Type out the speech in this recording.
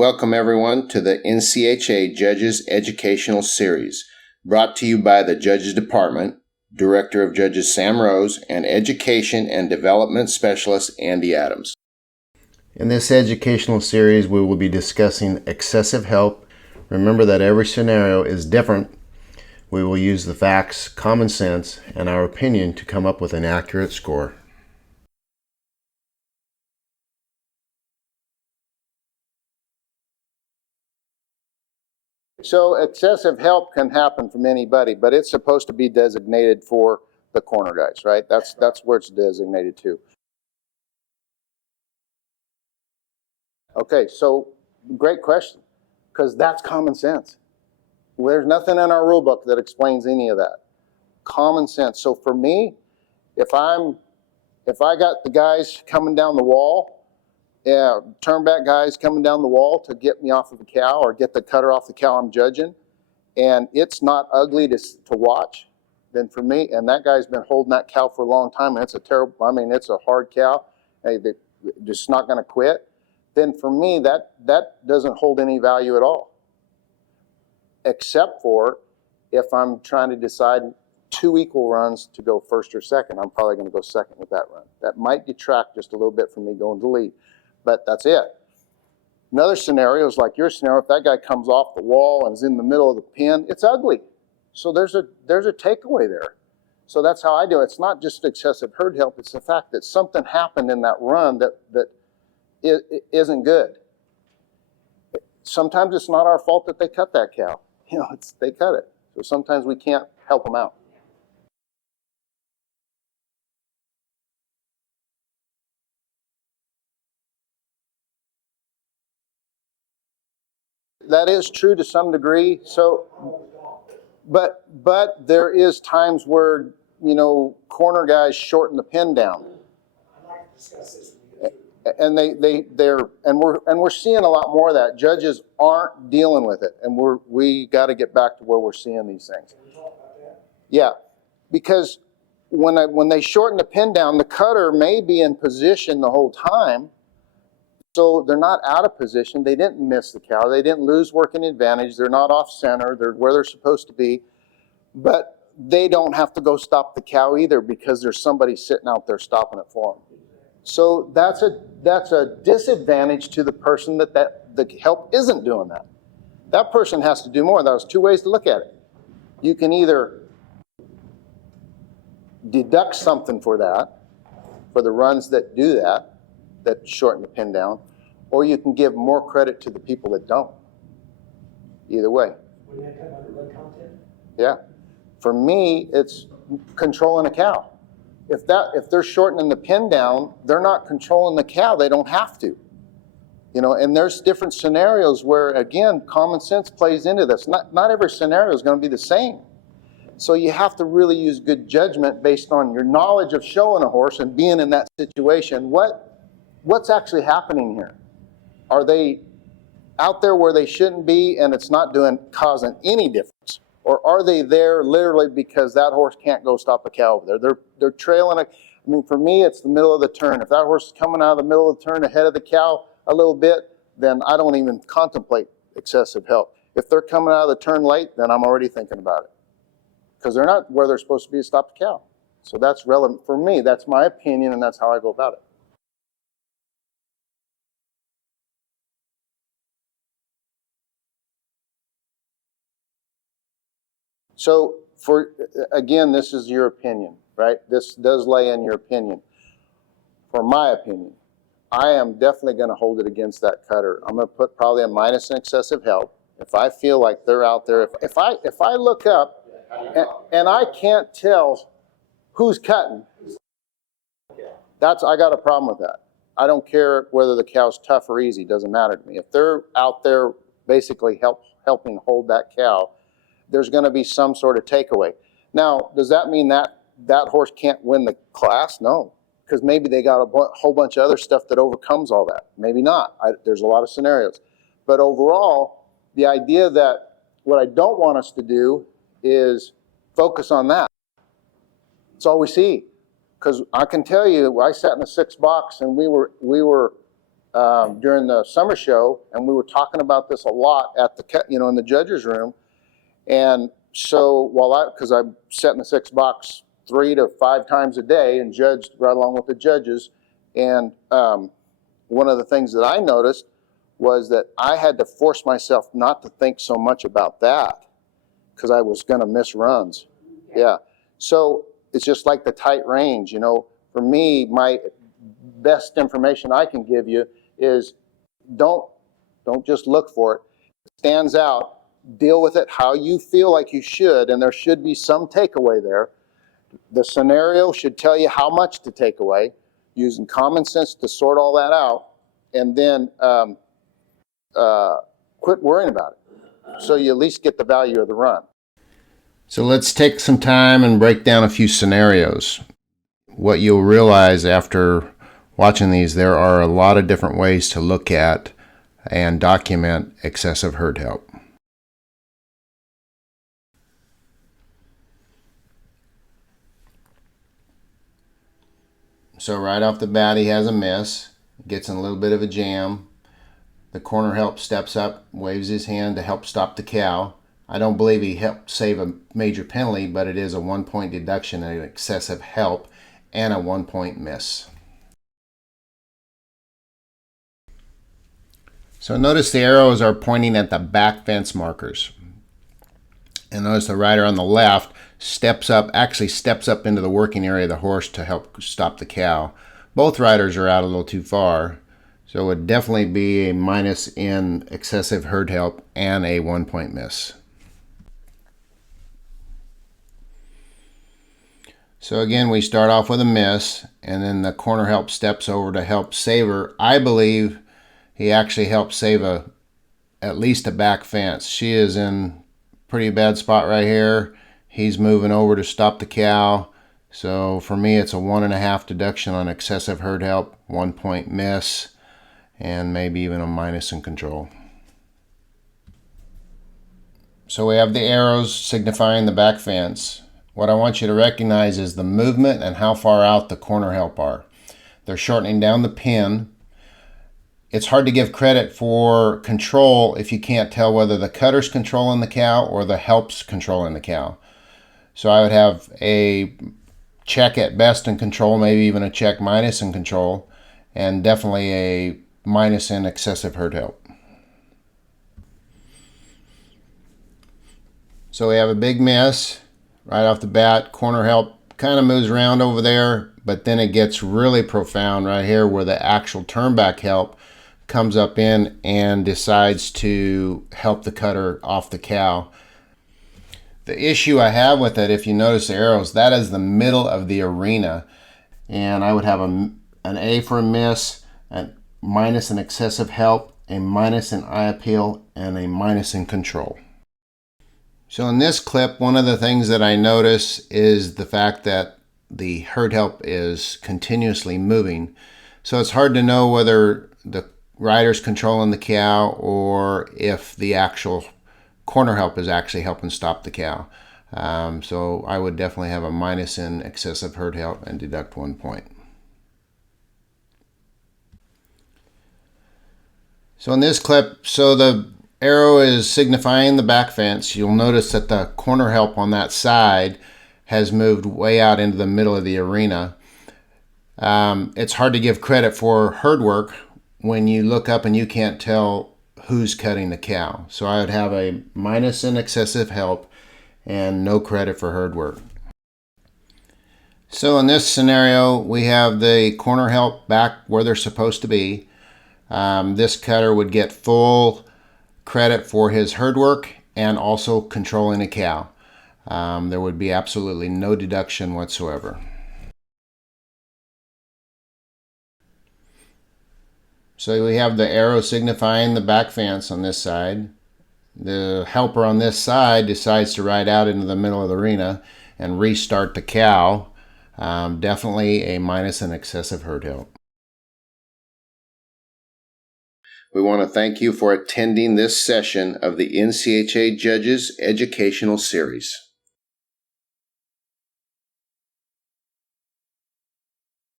Welcome everyone to the NCHA Judges Educational Series, brought to you by the Judges Department, Director of Judges Sam Rose, and Education and Development Specialist Andy Adams. In this educational series, we will be discussing excessive help. Remember that every scenario is different. We will use the facts, common sense, and our opinion to come up with an accurate score. So excessive help can happen from anybody, but it's supposed to be designated for the corner guys, right? That's where it's designated to. Okay, so great question, because that's common sense. There's nothing in our rule book that explains any of that. Common sense. So for me, if I got the guys coming down the wall, turn back guys coming down the wall to get me off of the cow or get the cutter off the cow I'm judging, and it's not ugly to watch, then for me, and that guy's been holding that cow for a long time, and it's it's a hard cow, they're just not going to quit, then for me, that doesn't hold any value at all. Except for if I'm trying to decide 2 equal runs to go first or second, I'm probably going to go second with that run. That might detract just a little bit from me going to lead, but that's it. Another scenario is like your scenario. If that guy comes off the wall and is in the middle of the pen, it's ugly. So there's a takeaway there. So that's how I do it. It's not just excessive herd help. It's the fact that something happened in that run that isn't good. Sometimes it's not our fault that they cut that cow. They cut it. So sometimes we can't help them out. That is true to some degree. So, but there is times where, corner guys shorten the pin down. I'd like to discuss this. And we're seeing a lot more of that. Judges aren't dealing with it, and we got to get back to where we're seeing these things. Can we talk about that? Yeah, because when they shorten the pin down, the cutter may be in position the whole time, so they're not out of position. They didn't miss the cow. They didn't lose working advantage. They're not off center. They're where they're supposed to be, but they don't have to go stop the cow either because there's somebody sitting out there stopping it for them. So that's a disadvantage to the person that the help isn't doing that. That person has to do more. There's 2 ways to look at it. You can either deduct something for that, for the runs that do that shorten the pin down, or you can give more credit to the people that don't. Either way. Wouldn't that come under run content? Yeah. For me, it's controlling a cow. If they're shortening the pin down, they're not controlling the cow. They don't have to. And there's different scenarios where, again, common sense plays into this. Not every scenario is going to be the same. So you have to really use good judgment based on your knowledge of showing a horse and being in that situation. What's actually happening here? Are they out there where they shouldn't be and it's not causing any difference? Or are they there literally because that horse can't go stop a cow over there? They're trailing for me, it's the middle of the turn. If that horse is coming out of the middle of the turn ahead of the cow a little bit, then I don't even contemplate excessive help. If they're coming out of the turn late, then I'm already thinking about it. Because they're not where they're supposed to be to stop the cow. So that's relevant for me. That's my opinion, and that's how I go about it. So again, this is your opinion, right? This does lay in your opinion. For my opinion, I am definitely going to hold it against that cutter. I'm going to put probably a minus in excessive help. If I feel like they're out there, if I look up and I can't tell who's cutting, I got a problem with that. I don't care whether the cow's tough or easy, doesn't matter to me. If they're out there basically helping hold that cow, there's going to be some sort of takeaway. Now, does that mean that horse can't win the class? No, because maybe they got a whole bunch of other stuff that overcomes all that. Maybe not. There's a lot of scenarios. But overall, the idea that what I don't want us to do is focus on that. That's all we see. Because I can tell you, I sat in the 6th box and we were during the summer show, and we were talking about this a lot at the, in the judges' room. And so because I sat in the 6 box 3 to 5 times a day and judged right along with the judges, and one of the things that I noticed was that I had to force myself not to think so much about that because I was going to miss runs. Yeah. So it's just like the tight range. For me, my best information I can give you is don't just look for it. It stands out. Deal with it how you feel like you should, and there should be some takeaway there. The scenario should tell you how much to take away, using common sense to sort all that out, and then quit worrying about it. So you at least get the value of the run. So let's take some time and break down a few scenarios. What you'll realize after watching these, there are a lot of different ways to look at and document excessive herd help. So right off the bat, he has a miss, gets in a little bit of a jam. The corner help steps up, waves his hand to help stop the cow. I don't believe he helped save a major penalty, but it is a 1-point deduction and excessive help and a 1-point miss. So notice the arrows are pointing at the back fence markers. And notice the rider on the left steps up into the working area of the horse to help stop the cow. Both riders are out a little too far, so it would definitely be a minus in excessive herd help and a 1-point miss. So again, we start off with a miss, and then the corner help steps over to help save her. I believe he actually helped save at least a back fence. She is in pretty bad spot right here. He's moving over to stop the cow. So for me, it's a 1.5 deduction on excessive herd help, 1-point miss, and maybe even a minus in control. So we have the arrows signifying the back fence. What I want you to recognize is the movement and how far out the corner help are. They're shortening down the pin. It's hard to give credit for control if you can't tell whether the cutter's controlling the cow or the help's controlling the cow. So I would have a check at best in control, maybe even a check minus in control, and definitely a minus in excessive herd help. So we have a big miss right off the bat. Corner help kind of moves around over there, but then it gets really profound right here where the actual turnback help comes up in and decides to help the cutter off the cow. The issue I have with it, if you notice the arrows, that is the middle of the arena. And I would have an A for a miss, a minus in excessive help, a minus in eye appeal, and a minus in control. So in this clip, one of the things that I notice is the fact that the herd help is continuously moving. So it's hard to know whether the rider's controlling the cow or if the actual corner help is actually helping stop the cow. So I would definitely have a minus in excessive herd help and deduct 1 point. So in this clip, so the arrow is signifying the back fence. You'll notice that the corner help on that side has moved way out into the middle of the arena. It's hard to give credit for herd work when you look up and you can't tell who's cutting the cow. So I would have a minus in excessive help and no credit for herd work. So in this scenario, we have the corner help back where they're supposed to be. This cutter would get full credit for his herd work and also controlling a cow. There would be absolutely no deduction whatsoever. So we have the arrow signifying the back fence on this side. The helper on this side decides to ride out into the middle of the arena and restart the cow. Definitely a minus in excessive herd help. We want to thank you for attending this session of the NCHA Judges Educational Series.